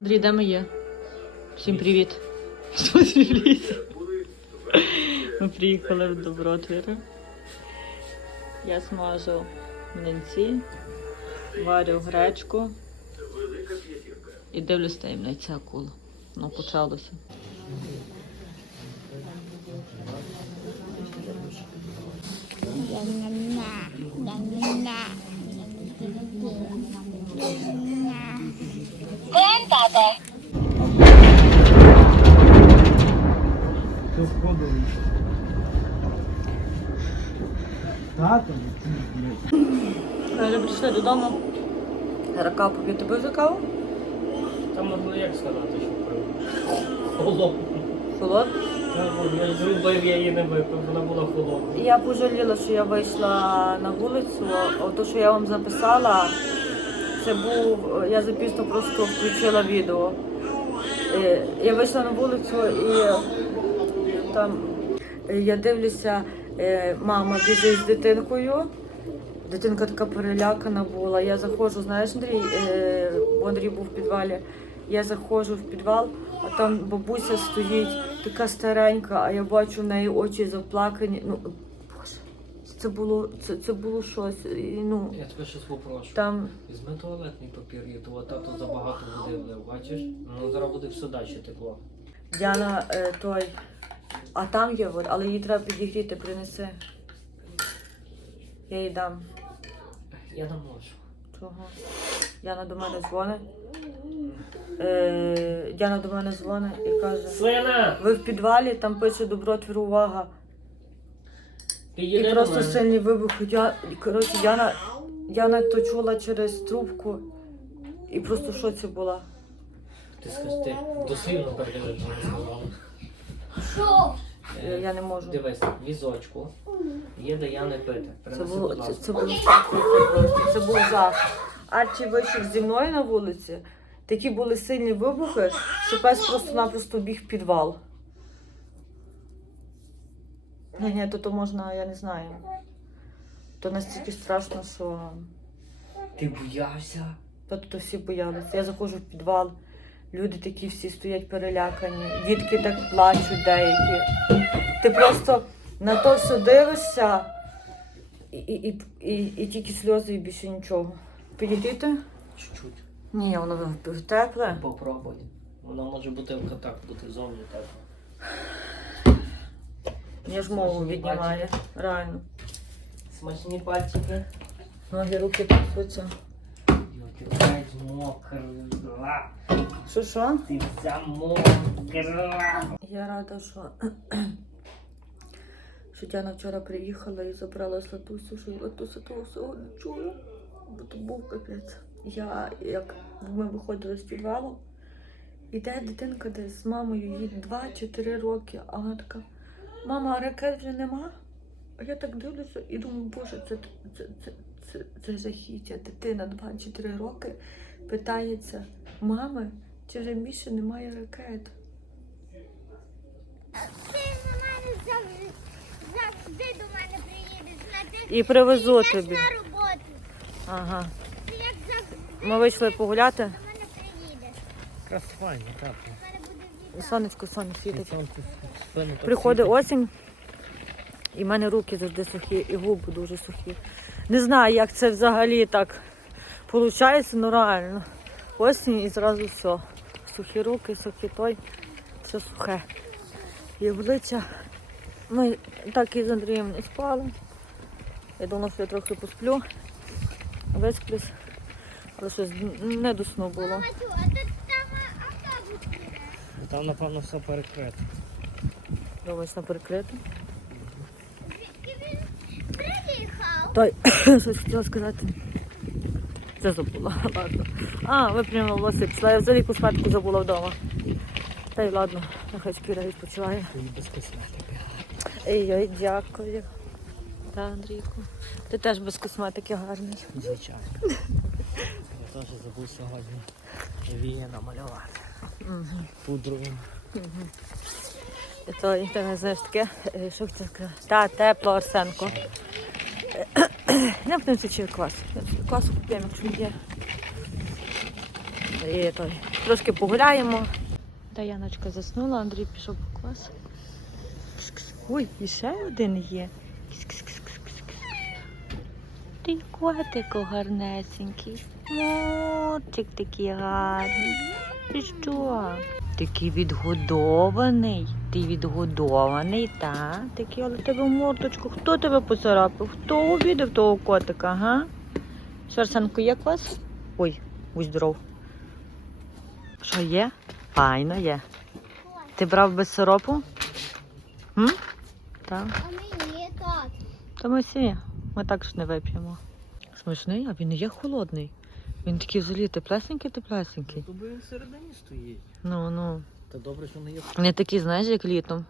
Андрій, де ми є? Всім привіт. Що? Ми приїхали в Добротвір. Я смажу млинці, варю гречку і дивлюсь таємниця акула. Ну, почалося. Все входили. Тато, Ми вже прийшли додому. Рака поп'ю тобі вже каву? Там можна як сказати, що пив. Холодно. Холод. Я зробив, я її не випив, вона була холодна. Я пожаліла, що я вийшла на вулицю. Ото, що я вам записала, це був. Я запізно просто включила відео. Е, Я вийшла на вулицю і там е, я дивлюся, е, мама біжить з дитинкою. Дитинка така перелякана була. Я заходжу, знаєш, Андрій, бо Андрій був в підвалі. Я заходжу в підвал, а там бабуся стоїть, така старенька, а я бачу в неї очі заплакані. Ну, боже, це було, це, це було щось. І, ну, Я тебе щось попрошу. там Візьми туалетний папір, і то тато забагато води влив, бачиш? Ну зараз буде все далі текло. Діана е, той. А там є вода, але її треба підігріти, принеси. Я їй дам. Я не можу. Чого? Діана до мене дзвонить. Е, Діана до мене дзвонить і каже: Сина! ви в підвалі, там пише добротвір увага. І Підійди до просто мене. сильні вибухи. Я, коротше, Діана, Діана то чула через трубку і просто в шоці була. Ти скажи, ти дослівно перегляди, що. Що? Я, я не можу. Дивись, візочку. Є не пити. Це Принеси, було, будь це, ласка. це було просто. Це був жах. Арчі вийшов зі мною на вулиці. Такі були сильні вибухи, що пес просто-напросто біг в підвал. Ні, ні, то, то можна, я не знаю. То настільки страшно, що Ти боявся? то, то всі боялися. Я заходжу в підвал, люди такі всі стоять перелякані, дітки так плачуть деякі. Ти просто на то все дивишся і, і, і, і, і тільки сльози і більше нічого. Підігріти? Чуть-чуть. Ні, воно тепле. Попробуй. Вона може бути в так бути зовні так. Я ж мову віднімає, реально. Смачні пальчики. Ноги руки трясуться. Мокра. Що що? Ти вся мокра. Я рада, що, Діана вчора приїхала і забрала з що і Латуся того всього не чула, бо то був капець. Я, як ми виходили з підвалу, іде дитинка десь з мамою, їй 2 чи 3 роки, а вона така, мама, а ракет вже нема? А я так дивлюся і думаю, боже, це, це, це, це, це жахіття. Дитина 2 чи 3 роки питається, мами, чи вже більше немає ракет? Ти мене завжди, завжди до мене приїдеш. І привезу тобі. Ага. Ми вийшли погуляти. Якраз файно, так. Сонечко, сонце світить. Приходить осінь, і в мене руки завжди сухі, і губи дуже сухі. Не знаю, як це взагалі так виходить, ну реально. Осінь і зразу все. Сухі руки, сухі той, все сухе. І обличчя. Ми так і з Андрієм не спали. Я думала, що я трохи посплю, висплюсь, але щось не до сну було. Там напевно, все перекрито. Думаєш на приїхав? Той, щось хотіла сказати. Це забула, ладно. А, випрямила волосся, пішла. Я взагалі косметику забула вдома. Та й ладно, нехай Шкіра відпочиває. І без косметики. Ей, ой, дякую. Та, Андрійку. Ти теж без косметики гарний. Звичайно. Я теж забув сьогодні вії намалювати. Угу. Пудровим. То інтернет знаєш таке, е, що хотів сказати. Та, тепло, Арсенко. Не будемо чи квас. Квас купуємо, якщо є. І той. Трошки погуляємо. Та Яночка заснула, Андрій пішов по. Кс-кс. Ой, і ще один є. Ти котику гарнесенький. Морчик такий гарний. Ти що? Такий відгодований. Ти відгодований, та? Такий, але тебе мордочку. Хто тебе поцарапав? Хто обідав того котика, га? Що, Арсенко, є квас? Ой, будь здоров. Що є? Файно є. Ти брав без сиропу? М? Так. А мені так. Та ми всі. Ми також не вип'ємо. Смачний, а він не є холодний. Він такий взагалі теплесенький, теплесенький. Тобі він всередині стоїть. Ну, ну. Та добре, що не є. Не такий, знаєш, як літом.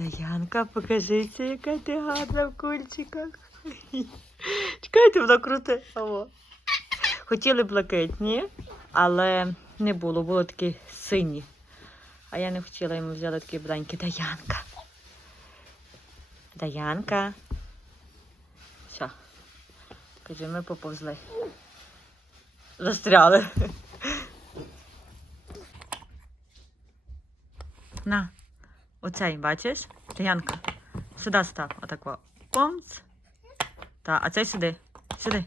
Даянка, покажися, яка ти гарна в кульчиках. Чекайте, воно круте. Аво. Хотіли блакитні, але не було, було такі сині. А я не хотіла, йому взяли такі бленькі. Даянка. Даянка. Все. Каже, ми поповзли. Застряли. На. Оцей, бачиш? Янка. Сюди став. Отако. Комц. Та, а цей сюди. Сюди.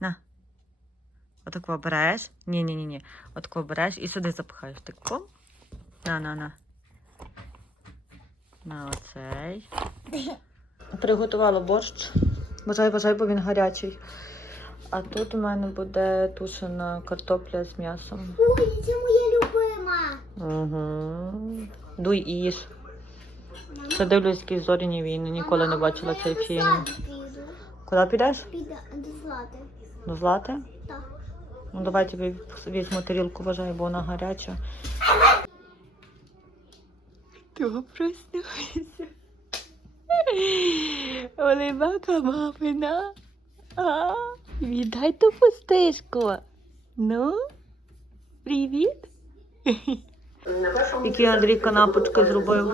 На. Отако береш. Ні, ні. Отако береш і сюди запихаєш. Так ком. На, на, оцей. Приготувала борщ. Бажай, бажай, бо він гарячий. А тут у мене буде тушена картопля з м'ясом. Ой, це моя Угу. Дуй їж. Ще дивлюсь якісь зоряні війни, ніколи не бачила цей фільм. Куди підеш? Піде до Злати. До Злати? Так. Ну давай тобі візьму тарілку, вважаю, бо вона гаряча. Хто проснувся? Олибака мамина. А, віддай ту пустишку. Ну, привіт. Які Андрій канапочки зробив.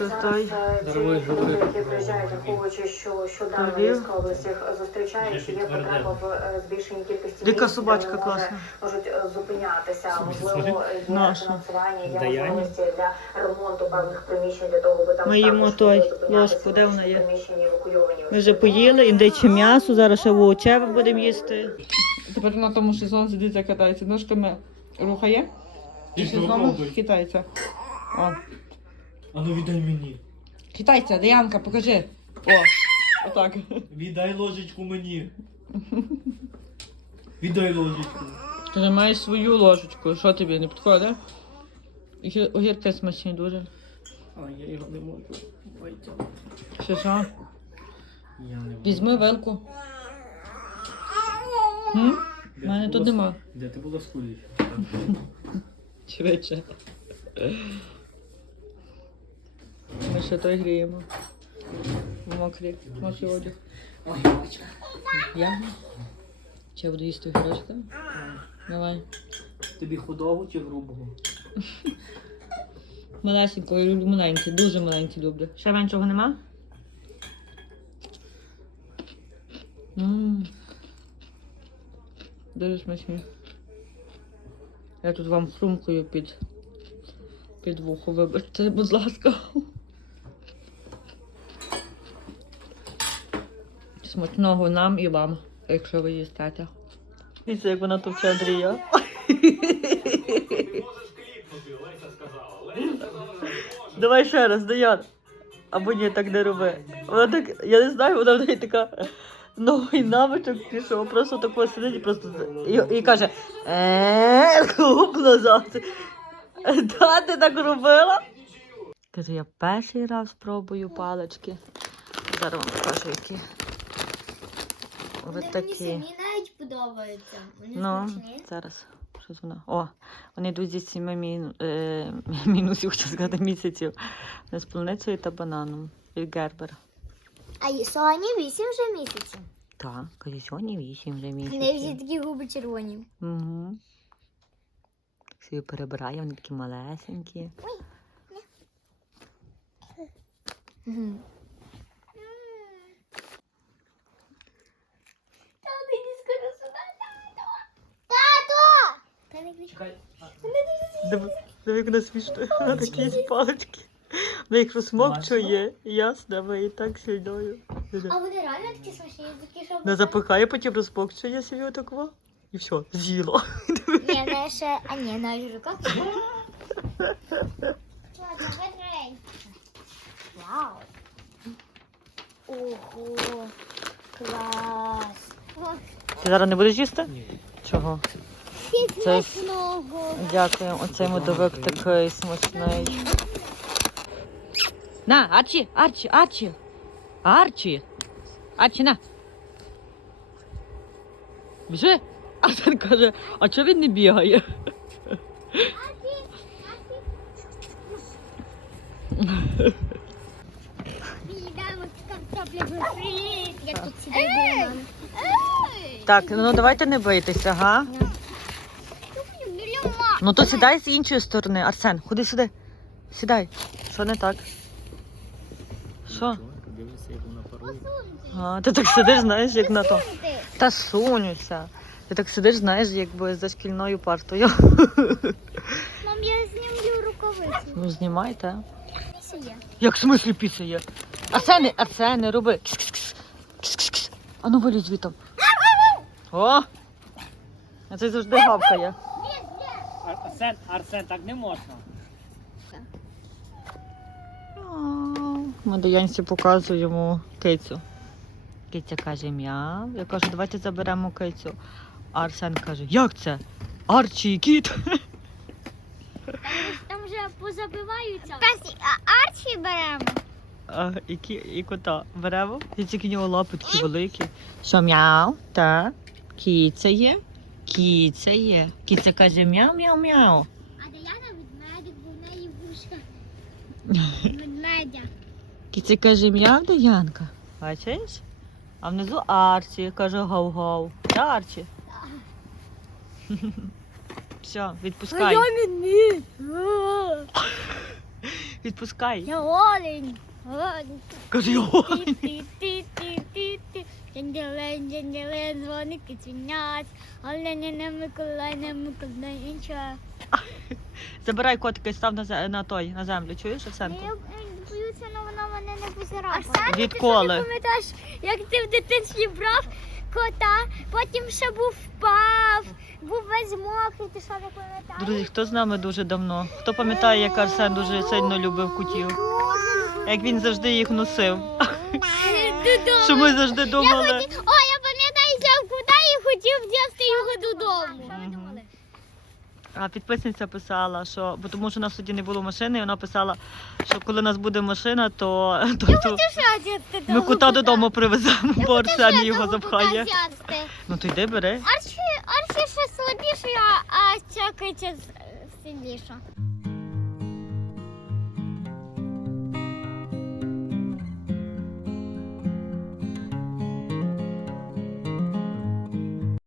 Які приїжджають, враховуючи, що в Львів. Львівській області їх зустрічають, чи є потреба в е, збільшенні кількості місць, собачка де вони може- класна. можуть е, зупинятися. Можливо, є Наша. фінансування, є Даяні. можливості для ремонту певних приміщень для того, аби там Ми їмо також той зупинятися ложку, де вона є? приміщення евакуйовані. Ми вже поїли, індиче м'ясо, зараз ще овочеве будемо їсти. Тепер на тому шезлонзі дитя катається, ножками рухає і шезлоном хитається. О. А ну віддай мені. Хитається, Даянка, покажи. О, отак. Віддай ложечку мені. Віддай ложечку. Ти не маєш свою ложечку, що тобі не підходить? Гі- Огірки смачні дуже. А я його не можу. Що що? Я не можу. Візьми вилку. М? У мене тут нема. Де ти була скулі? Швидше. Ми ще той гріємо. Мокрі, мокрий одяг. Ой. Я? Чи я буду їсти огірочка? Давай. Тобі худого чи грубого? Малесенько, я люблю маленький, дуже маленький люблю. Ще меншого нема? Ммм. Дуже смачні. Я тут вам хрумкою під, під вухо вибачте, будь ласка. Смачного нам і вам, якщо ви їстете. Дивіться, як вона товче Андрія. Давай ще раз, Даян. Або ні, так не роби. Вона так, я не знаю, вона в неї така новий навичок пішов, просто тако сидить і просто і, і каже е губ назад. Та ти так робила? Каже, я перший раз пробую палички. Зараз вам покажу, які. Ось мені такі. самі навіть подобаються. Вони Ну, смачні. зараз. Щось воно. О, вони йдуть зі сіми е, мінусів, хочу сказати, місяців. З полуницею та бананом від Гербера. А Соні вісім вже місяців. Так, каже, сьогодні вісім вже Вони всі такі губи червоні. Угу. Собі перебирає, вони такі малесенькі. Мгм. Тато! Та. Диви, диви, як вона смішно. Вона такі палички. Вона їх розмокчує, ясно, ми і так сильною. А вони реально такі смачні, такі, що... Не запихає, потім розмокчує собі отако. І все, з'їла. Ні, не ще... А ні, на жука. Ладно, витрай. Вау. Ого. Клас. Ти зараз не будеш їсти? Ні. Чого? Це- Дякую, оцей медовик такий смачний. На, Арчі, Арчі, Арчі. Арчі. Арчі, на. Біжи. Арсен каже, а чого він не бігає? Так, ну давайте не бийтеся, га? Ну то сідай з іншої сторони. Арсен, ходи сюди. Сідай. Що не так? Що? Дивися, як вона парує. А, ти так сидиш, знаєш, як на то. Та сунюся. Ти так сидиш, знаєш, якби за шкільною партою. Мам, я знімлю рукавицю. Ну, знімайте. Це є. Як в смислі пісає? Арсене, Арсене, роби. Кс-кс-кс. Кс-кс-кс. А ну вилізь звітом. О! А це завжди гавкає. Арсен, Арсен, так не можна. Ми Янці показуємо кицю. Киця каже мяу. Я кажу, давайте заберемо кицю. А Арсен каже, як це? Арчі і кіт. Там вже позабиваються. Песі, а Арчі беремо. А, і, кі, і кота беремо. І тільки в нього лапи такі великі. Що мяу? Так. Кіця є. Кіця є. Кіця каже мяу-мяу-мяу. А Даяна ведмедик, бо в неї вушка. Ведмедя. Кіця каже мяу, Янка. Бачиш? А внизу Арчі каже гав-гав. Та Арчі? Все, відпускай. не. Відпускай. Я олень. Олень. Кажи. Денділен, денділен, дзвоники дзвінять. Оленя не Миколай, не Миколай, інша. Забирай котика і став на, зе- на той, на землю. Чуєш, Я Арсенко? е, боюся, але вона мене ти Відколи? пам'ятаєш, як ти в дитинстві брав кота, потім ще був впав, був весь мокрий, ти що не пам'ятаєш? Друзі, хто з нами дуже давно? Хто пам'ятає, як Арсен дуже сильно любив котів? Як він завжди їх носив. Що ми завжди Я думали. хотів, о, я пам'ятаю, взяв кота і хотів взяти його додому. А підписниця писала, що бо тому що у нас тоді не було машини, і вона писала, що коли у нас буде машина, то, то, то ми кота додому привеземо, бо Арсен його запхає. Ну то йди бери. Арші, Арші ще слабіше, а, чекайте сильніше.